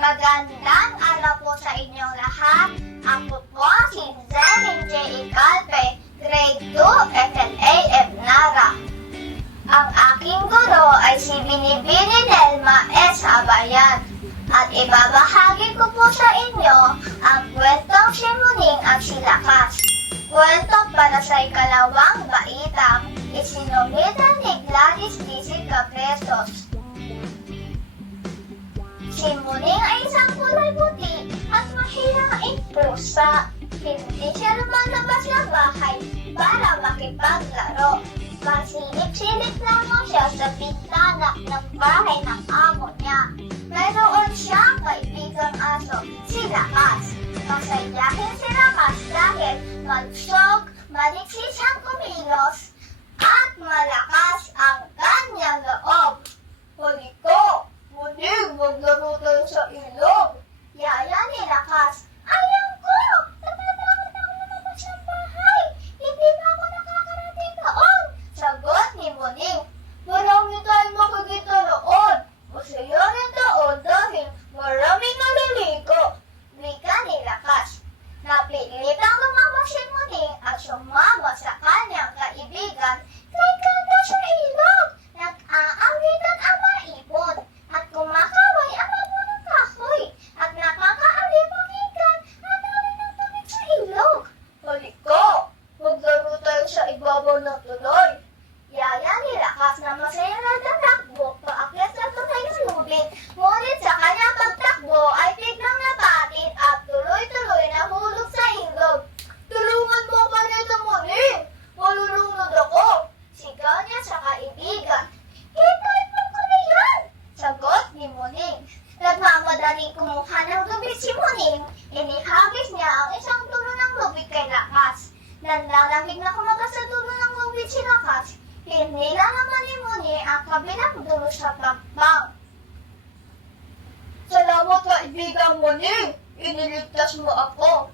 Magandang araw po sa inyong lahat. Ako po si Zenin J. Calpe, Grade 2, FLA Nara. Ang aking guro ay si Binibini Delma S. Habayan. At ibabahagi ko po sa inyo ang kwentong si Muning at si Lakas. Kwento para sa ikalawang baitang isinumitan ni Gladys D.C. Cabresos. Si Muning ay isang kulay puti at mahiyaing pusa. Hindi siya lumalabas ng bahay para makipaglaro. Masilip-silip lamang siya sa bintana ng bahay ng amo niya. Mayroon siyang kaibigang aso, si Lakas. Masayahin si Lakas dahil malusog, maliksi siyang kumilos, at malakas ang kanyang loob. Huli ko! Muning, maglaro tayo sa ilog. Yaya ni Lakas. Ayaw ko! Natatakot ako lumabas ng bahay. Hindi pa ako nakakarating doon. Sagot ni Muning. Marami tayong makikita roon. Masaya rin doon dahil maraming naliligo. Wika ni Lakas. Napilitang lumabas si Muning at sumama sa kanyang kaibigan kay ganda sa ilog. Nag-aawitan ang maipon at kumakaway ang mapunong kahoy at nakakaaliw pakinggan ang dami ng tubig sa ilog. Huli ko, maglaro tayo sa ibabaw ng tuloy. Yaya ni Lakas na masaya na tatakbo paakyat sa tulay ng lubid, ngunit sa kanyang pagtakbo ay biglang napatin at tuloy-tuloy nahulog sa ilog. Tulungan mo ka nito, Muning! Malulunod ako! Sigaw niya sa kaibigan. Hintay mo ko na yan! Sagot ni Muning. Nagmamadaling kumuha ng lubid si Muning, inihagis niya ang isang dulo ng lubid kay Lakas. Nanlalamig na kumagas sa dulo ng lubid si Lakas. Hindi na naman ni Muning ang kabilang dulo sa takbang. Salamat kaibigan Muning! Iniligtas mo ako.